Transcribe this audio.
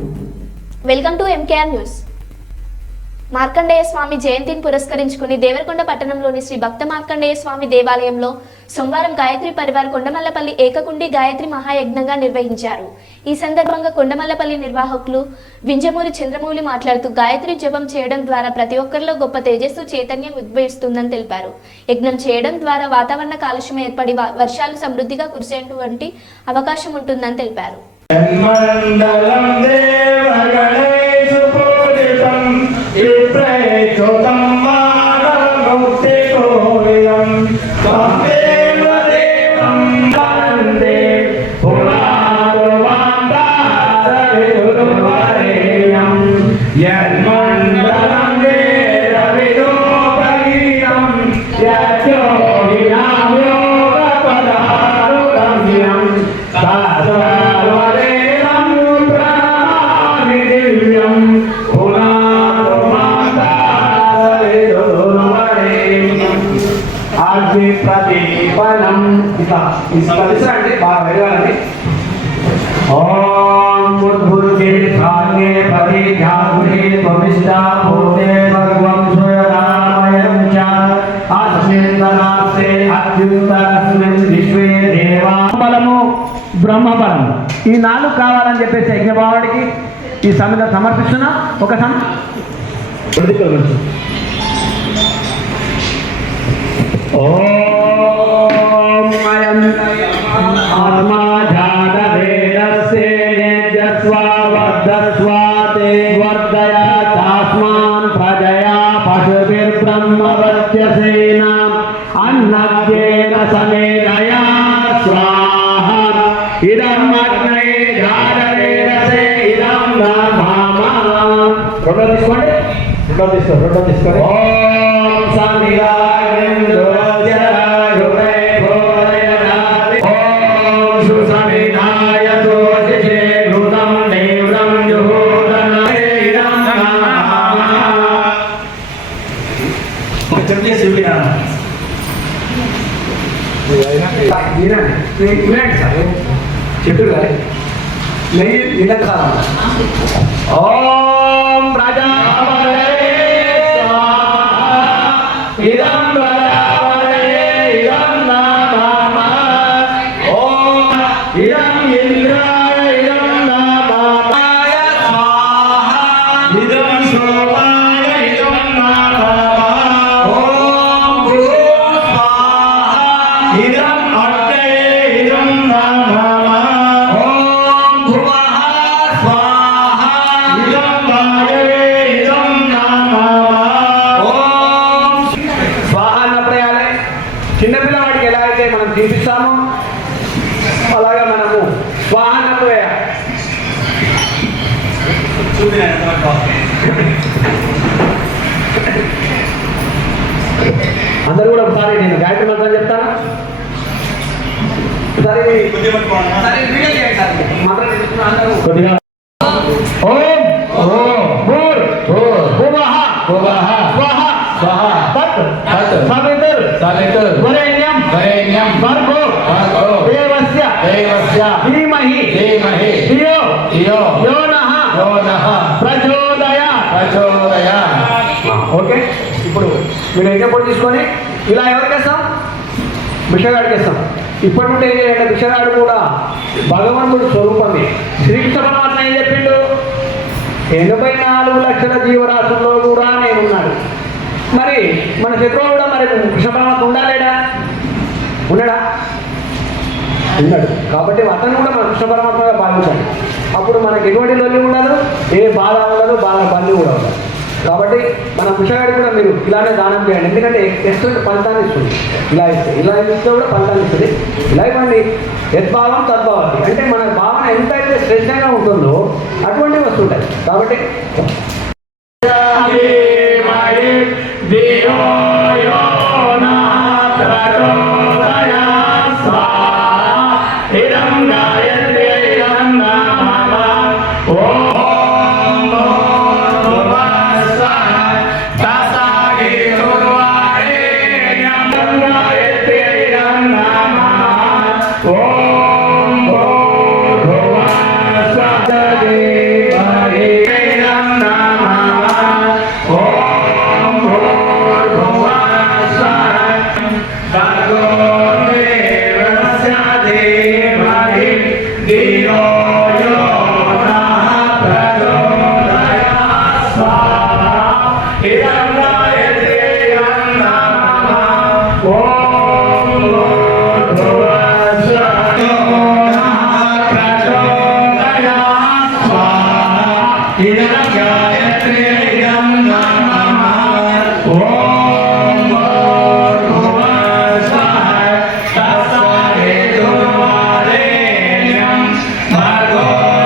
Welcome to MKR news Markandeya Swamy జయంతిని పురస్కరించుకుని దేవరకొండ పట్టణంలోని శ్రీ భక్త మార్కండేయ స్వామి దేవాలయంలో సోమవారం గాయత్రి పరివార్ కొండమల్లపల్లి ఏకకుండి గాయత్రి మహాయజ్ఞంగా నిర్వహించారు. ఈ సందర్భంగా కొండమల్లపల్లి నిర్వాహకులు వింజమూరి చంద్రమౌళి మాట్లాడుతూ గాయత్రి జపం చేయడం ద్వారా ప్రతి ఒక్కరిలో గొప్ప తేజస్సు చైతన్యం ఉద్భవిస్తుందని తెలిపారు. యజ్ఞం చేయడం ద్వారా వాతావరణ కాలుష్యం ఏర్పడి వ- వర్షాలు సమృద్ధిగా కురిసేటువంటి అవకాశం ఉంటుందని తెలిపారు. தென்மண்டலம் தேவகளே ఇట్లా కలిసిరండి బాగా ఓం పది భూతే భగవం స్వయనామయం చ విశ్వే దేవా. బలము బ్రహ్మబలము. ఈ నాలుగు కావాలని చెప్పేసి యజ్ఞభావుడికి ఈ సమిత సమర్పిస్తున్నా. ఒక సం ఓం జుహోదనే ఇదం నమః చెప్పే శివుడా వినండి వినండి సార్ చెప్పు కదా నెయ్యి వినండి సార్ ఓం ఓం ఇదం అందరూ కూడా ఒకసారి నేను గాయత్రి మంత్రం చెప్తాను ఒకసారి ఒకసారి వీడియో చేయండి సార్. మంత్రం చెప్తున్నా అందరూ కొద్దిగా ఓం ఓం ప్రచోదయ ఓకే ఇప్పుడు మీరు ఎగ్గపొడి తీసుకొని ఇలా ఎవరికేస్తాం వేస్తాం? వేస్తాం ఇప్పటి నుండి ఏం చేయాలంటే బిషగాడు కూడా భగవంతుడు స్వరూపమే. శ్రీకృష్ణ పరమాత్మ ఏం చెప్పిండు? ఎనభై నాలుగు లక్షల జీవరాశుల్లో కూడా నేనున్నాడు. మరి మన శత్రువు కూడా మరి కృష్ణ పరమాత్మ ఉండాలేడా ఉన్నాడా? ఉన్నాడు. కాబట్టి అతను కూడా మన కృష్ణ పరమాత్మగా భావించాలి. అప్పుడు మనకి ఎటువంటి లొల్లి ఉండదు ఏ బాధ ఉండదు బాధ బంధు కూడా ఉండదు. కాబట్టి మన పుషగాడి కూడా మీరు ఇలానే దానం చేయండి. ఎందుకంటే ఎక్సలెంట్ ఫలితాన్ని ఇస్తుంది. ఇలా ఇస్తే ఇలా ఇస్తే కూడా ఫలితాన్ని ఇస్తుంది. ఇలా ఇవ్వండి. యద్భావం తద్భావం. అంటే మన భావన అయితే శ్రేష్టంగా ఉంటుందో అటువంటివి వస్తుంటాయి కాబట్టి They